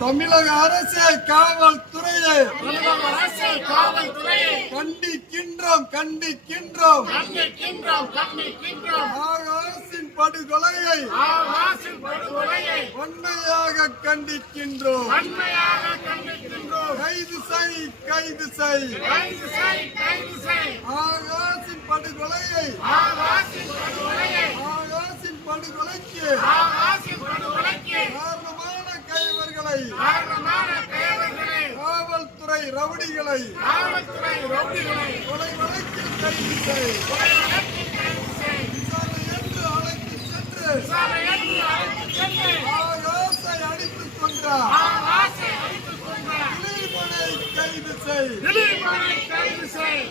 தமிழக அரசே காவல்துறையே கண்டிக்கின்றோம் கண்டிக்கின்றோம் ஆகாசின் படுகொலையை வன்மையாக கண்டிக்கின்றோம். கைது செய் கைது செய் ஆகாசின் படுகொலையை ஆகாசின் படுகொலைக்கு காரணமான கைவர்களை காவல்துறை ரவுடிகளை கொலை வழக்கில் கைது செய் விசாரணை என்று அழைத்துச் சென்று ஆகாசை அடித்துக் கொண்டார். இளைமனை கைது செய்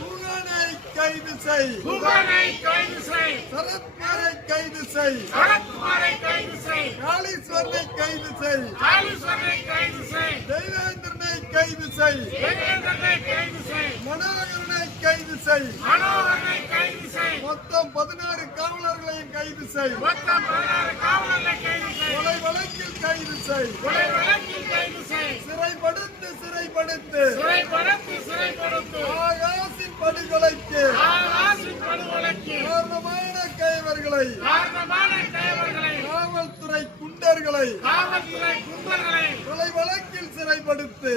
புகனை கைது செய் சரத்குமாரை கைது செய் காளீஸ்வரனை கைது செய் தேவேந்திரனை கைது செய் மனோகரனை கைது செய் மொத்தம் 16 காவலர்களையும் கைது செய் கொலை வழக்கில் கைது செய் சிறைப்படுத்து ஆகாசின் படுகொலைக்கு காரணமான கைவர்களை காவல்துறை குண்டர்களை கொலை வழக்கில் சிறைப்படுத்து.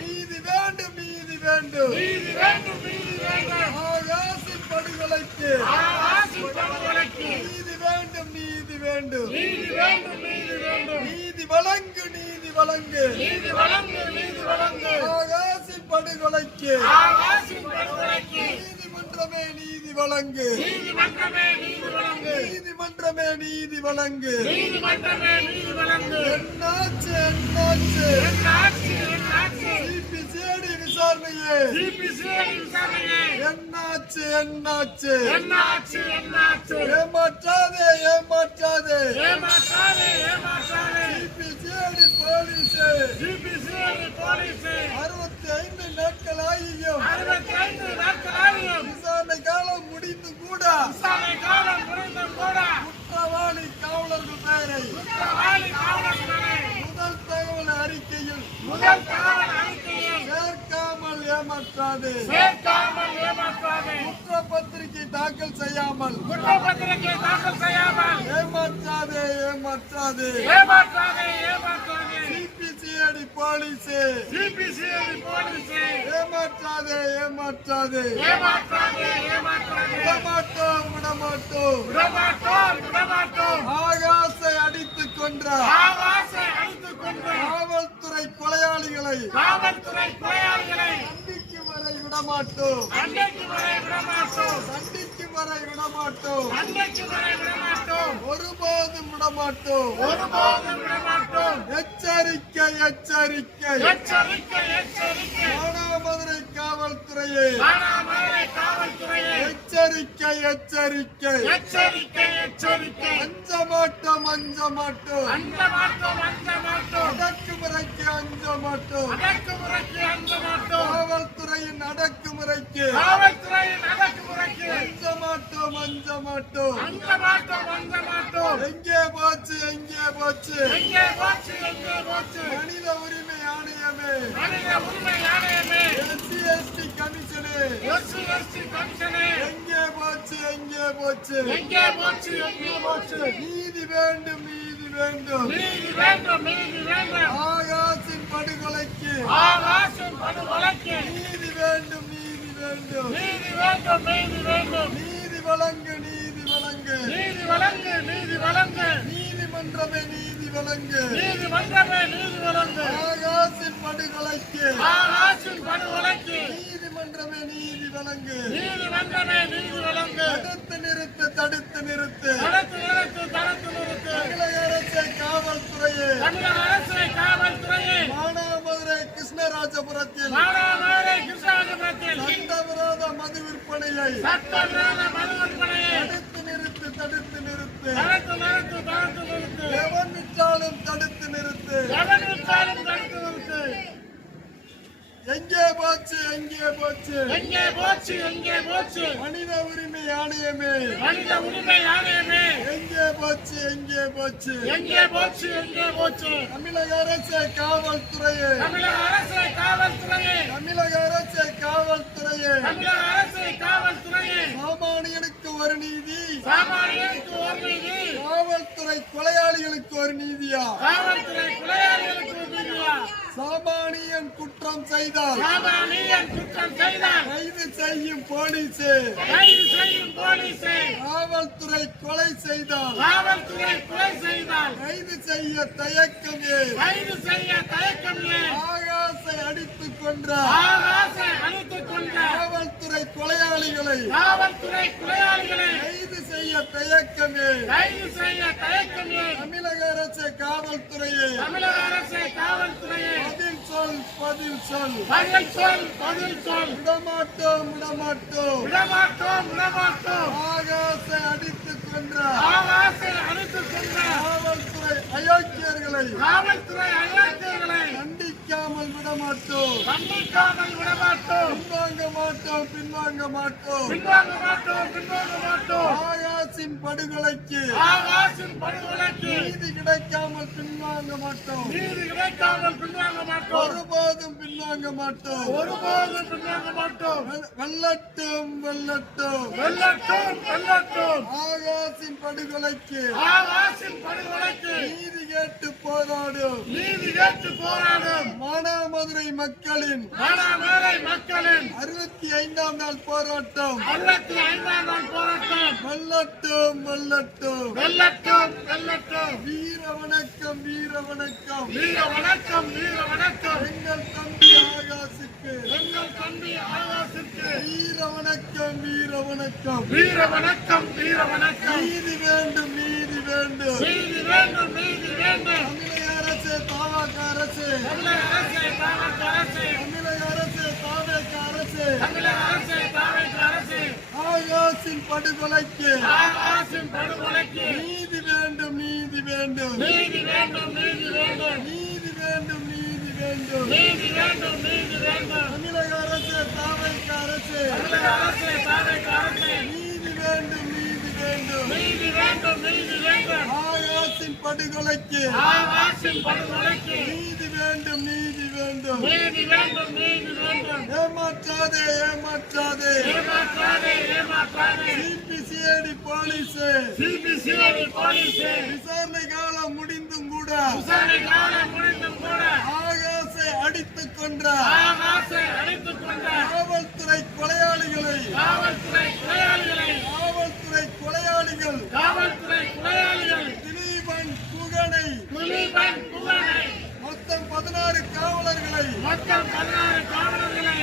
நீதி வேண்டும் நீதி வேண்டும் ஆகாசின் படுகொலைக்கு நீதி வேண்டும் நீதி வேண்டும் நீதி வழங்கு ஆகாசின் படுகொலைக்கு நீதிமன்றமே நீதி வழங்கு என்னாச்சு சிபிசிஐடி விசாரணையே என்னாச்சு ஏமாற்றாதே சிபிசிஐடி போலீஸ் 65 நாட்கள் ஆகியும் விசாரணை காலம் முடிந்து கூட குற்றவாளி காவலர்கள் பெயரை முதல் தகவல் அறிக்கையில் சேர்க்காமல் ஏமாற்றாது குற்றப்பத்திரிகை தாக்கல் செய்யாமல் ஏமாற்றாதே சிபிசிஐடி போலீஸ் ஏமாற்றாதே விடமாட்டோம் ஆகாசை அடித்துக் கொன்ற காவல்துறை கொலையாளிகளை சந்திக்கும் வரை விடமாட்டோம் ஒருபோதும் விடமாட்டோம் எச்சரிக்கை மானாமதுரை காவல்துறையே எச்சரிக்கை அஞ்ச மாட்டோம் அடக்குமுறைக்கு அஞ்ச மாட்டோம் காவல்துறையின் அடக்குமுறைக்கு அஞ்ச மாட்டோம் எங்கே போச்சு மனித உரிமை ஆணையமே SC/ST கமிஷனே எங்கே போச்சு நீதி வேண்டும் ஆகாசின் படுகொலைக்கு நீதி வேண்டும் நீதி வழங்கு நீதிமன்றமே நீதி வழங்கு ஆகாசின் படுகொலைக்கு நீதிமன்றமே நீதி வழங்கு தடுத்து நிறுத்து தமிழக அரசை காவல்துறையே மானாமதுரை கிருஷ்ணராஜபுரத்தில் சட்டவிரோத மது விற்பனையை தடுத்து நிறுத்து எவன் விட்டாலும் தடுத்து நிறுத்து எங்கே போச்சு எங்கே போச்சு எங்கே போச்சு எங்கே போச்சு மனித உரிமை ஆணையமே மனித உரிமை ஆணையமே எங்கே போச்சு எங்கே போச்சு எங்கே போச்சு எங்கே போச்சு தமிழக அரசு காவல்துறையே தமிழக அரசு காவல்துறையே தமிழக அரசு காவல்துறையே தமிழக அரசு காவல்துறையே சாமானியனுக்கு ஒரு நீதி சாமானியனுக்கு ஒரு நீதி காவல்துறை கொலையாளிகளுக்கு ஒரு நீதியா காவல்துறை கொலையாளிகளுக்கு ஒரு நீதியா சாமானியன் குற்றம் செய்தால் சாமானியன் குற்றம் செய்தால் கைது செய்யும் போலீஸே கைது செய்யும் போலீஸே காவல்துறை கொலை செய்தால் காவல்துறை கொலை செய்தால் கைது செய்ய தயக்கமே கைது செய்ய தயக்கமில்லை ஆகாசை அடித்துக் கொன்ற ஆகாசை அழித்துக் கொண்ட காவல்துறை கொலையாளிகளை காவல்துறை கொலையாளிகளை கைது செய்ய தயக்கமே கைது செய்ய தயக்கமில்லை தமிழக அரசு காவல்துறையே தமிழக அரசு காவல்துறையே பதில் சொல் பதில் சொல் பதில் சொல் பதில் சொல் விடமாட்டோம் விடமாட்டோம் விடமாட்டோம் விடமாட்டோம் ஆகாசை அடித்துக் கொன்ற ஆகாசை அழித்துக் கொண்ட காவல்துறை அயோக்கியர்களை காவல்துறை அயோக்கியர்களை கண்டிக்காமல் விடமாட்டோம் கண்டிக்காமல் விடமாட்டோம் பின்வாங்க மாட்டோம் பின்வாங்க மாட்டோம் பின்வாங்க மாட்டோம் பின்வாங்க மாட்டோம் ஆகாசின் படுகொலைக்கு ஆகாசின் படுகொலைக்கு நீதி கிடைக்காமல் பின்வாங்க மாட்டோம் நீதி கிடைக்காமல் பின்வாங்க மாட்டோம் ஒருபோதும் பின்வாங்க மாட்டோம் ஒருபோதும் பின்வாங்க மாட்டோம் வெல்லட்டும் வெல்லட்டும் வெல்லட்டும் வெல்லட்டும் ஆகாசின் படுகொலைக்கு ஆகாசின் படுகொலைக்கு நீதி கேட்டு போராடும் நீதி கேட்டு போராடும் மானாமதுரை மக்களின் மானாமதுரை மக்களின் 65ஆம் நாள் போராட்டம் 65ஆம் நாள் போராட்டம் வெல்லட்டும் வெல்லட்டும் வெல்லட்டும் வெல்லட்டும் வீர வணக்கம் வீர வணக்கம் வீர வணக்கம் வீர வணக்கம் எங்கள் தம்பி ஆகாசுக்கு எங்கள் தம்பி ஆகாசிற்கு வீர வணக்கம் வீர வணக்கம் வீர வணக்கம் வீர வணக்கம் நீதி வேண்டும் நீதி வேண்டும் நீதி வேண்டும் நீதி வேண்டும் தமிழக அரசு தாவக அரசு தமிழக அரசு தாவக அரசு தமிழக அரசு தாவக அரசு தமிழக அரசு தாவக அரசு ஆகாசின் படுகொலைக்கு ஆகாசின் படுகொலைக்கு நீதி வேண்டும் நீதி வேண்டும் நீதி வேண்டும் நீதி வேண்டும் நீதி வேண்டும் நீதி வேண்டும் நீதி வேண்டும் நீதி வேண்டும் தமிழக அரசு தாவக அரசு தமிழக அரசு தாவக அரசு நீதி வேண்டும் நீதி வேண்டும் நீதி வேண்டும் நீதி வேண்டும் ஆகாசின் படுகொலைக்கு ஆகாசின் படுகொலைக்கு நீதி வேண்டும் நீதி வேண்டும் நீதி வேண்டும் நீதி வேண்டும் ஏமாற்றாதே ஏமாற்றாதே ஏமாற்றாதே ஏமாற்றாதே சிபிசிஐடி போலீஸ் சிபிசிஐடி போலீஸ் விசாரணை காலம் முடிந்தும் கூட விசாரணை காலம் முடிந்தும் கூட ஆகாசை அடித்துக் கொன்ற ஆகாசை அழித்துக் கொண்ட காவல்துறை கொலையாளிகளை காவல்துறை கொலையாளிகளை காவல்துறை கொலையாளிகள் காவல்துறை கொலையாளிகள் திலீபன் குகனை துலீபன் புகழை மொத்தம் 16 காவலர்களை மொத்தம் 16 காவலர்களை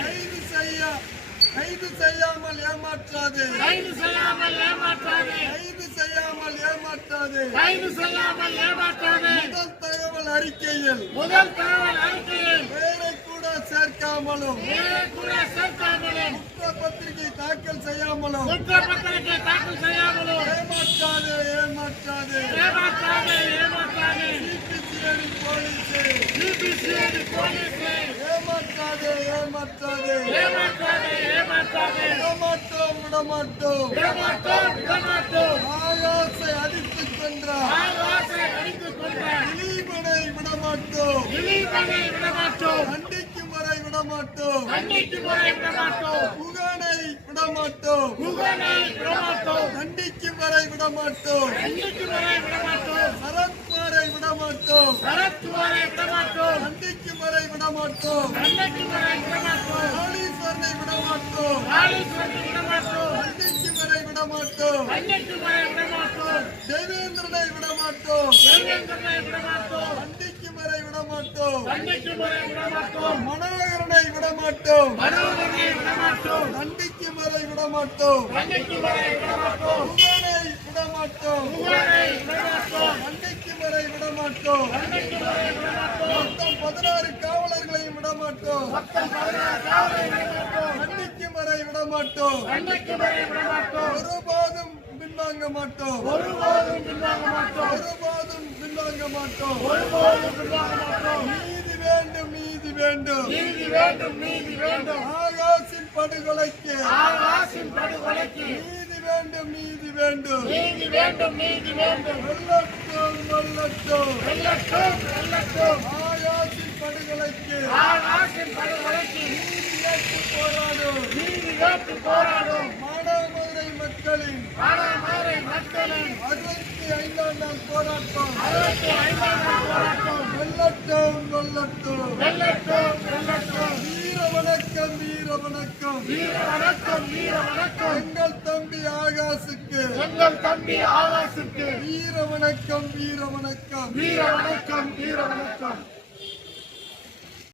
கைது செய்யாமல் ஏமாற்றாது கைது செய்யாமல் ஏமாற்றாதே கைது செய்யாமல் ஏமாற்றாது கைது செய்யாமல் ஏமாற்றாதே முதல் தகவல் அறிக்கையில் முதல் தகவல் அறிக்கையில் பெயரை கூட சேர்க்காமலும் வேறு கூட சேர்க்காமலும் குற்றப்பத்திரிகை தாக்கல் செய்யாமலும் குற்றப்பத்திரிகை தாக்கல் செய்யாமலும் ஏமாற்றாது ஏமாற்றாது ஏமாற்றாதே ஏமாற்றாதே சிபிசிஐடி போலீஸ் சிபிசிஐடி போலீஸ் ஏமாற்றாது ஏமாற்றாது ஏமாற்றாதே ஏமாற்றாதே விடமாட்டோம் விடமாட்டோம் விடமாட்டோம் விடமாட்டோம் ஆகாசை அடித்துக் கொன்ற ஆகாசை அழித்துக் கொண்ட திலீபனை விடமாட்டோம் திலீபனை விடமாட்டோம் கண்டிக்கும் வரை விடமாட்டோம் கண்டிக்கும் வரை விடமாட்டோம் புகனை விடமாட்டோம் புகனை விடமாட்டோம் கண்டிக்கும் வரை விடமாட்டோம் கண்டிக்கும் வரை விடமாட்டோம் சரத்குமாரை விடமாட்டோம் சரத்குமாரை விடமாட்டோம் கண்டிக்கும் வரை விடமாட்டோம் கண்டிக்கும் வரை விடமாட்டோம் காளீஸ்வரனை விடமாட்டோம் காளீஸ்வரனை விடமாட்டோம் கண்டிக்கும் வரை விடமாட்டோம் கண்டிக்கும் வரை விடமாட்டோம் தேவேந்திரனை விடமாட்டோம் தேவேந்திரனை விடமாட்டோம் கண்டிக்கும் வரை விடமாட்டோம் கண்டிக்கும் வரை விடமாட்டோம் மனோகரனை விடமாட்டோம் மனோகரனை விடமாட்டோம் கண்டிக்கும் வரை விடமாட்டோம் கண்டிக்கும் வரை விடமாட்டோம் புகனை விடமாட்டோம் புகழை விடமாட்டோம் கண்டிக்கும் வரை விடமாட்டோம் கண்டிக்கும் வரை விடமாட்டோம் மொத்தம் 16 காவலர்களையும் விடமாட்டோம் மொத்தம் 16 காவலை விடமாட்டோம் கண்டிக்கும் வரை விடமாட்டோம் கண்டிக்கும் வரை விடமாட்டோம் ஒருபோதும் பின்வாங்க மாட்டோம் ஒருபோதும் பின்வாங்க மாட்டோம் ஒருபோதும் பின்வாங்க மாட்டோம் ஒருபோதும் பின்வாங்க மாட்டோம் நீதி வேண்டும் நீதி வேண்டும் நீதி வேண்டும் நீதி வேண்டும் ஆகாஷின் படுகொலைக்கு ஆகாஷின் படுகொலைக்கு நீதி வேண்டும் நீதி வேண்டும் நீதி வேண்டும் நீதி வேண்டும் வெல்லட்டும் வெல்லட்டும் வெல்லட்டும் வெல்லட்டும் ஆகாஷின் படுகொலைக்கு ஆகாஷின் படுகொலைக்கு நீதி கேட்டு போராடும் நீதி கேட்டு போராடும் மானாமதுரை மக்களின் மானாமதுரை மக்களின் 65ஆம் நாள் போராட்டம் 65ஆம் நாள் போராட்டம் வெல்லட்டும் வெல்லட்டும் வெல்லட்டும் வெல்லட்டும் வீர வணக்கம் வீர வணக்கம் வீர வணக்கம் வீர வணக்கம் எங்கள் தம்பி ஆகாஷுக்கு எங்கள் தம்பி ஆகாஷுக்கு வீர வணக்கம் வீர வணக்கம் வீர வணக்கம் வீர வணக்கம்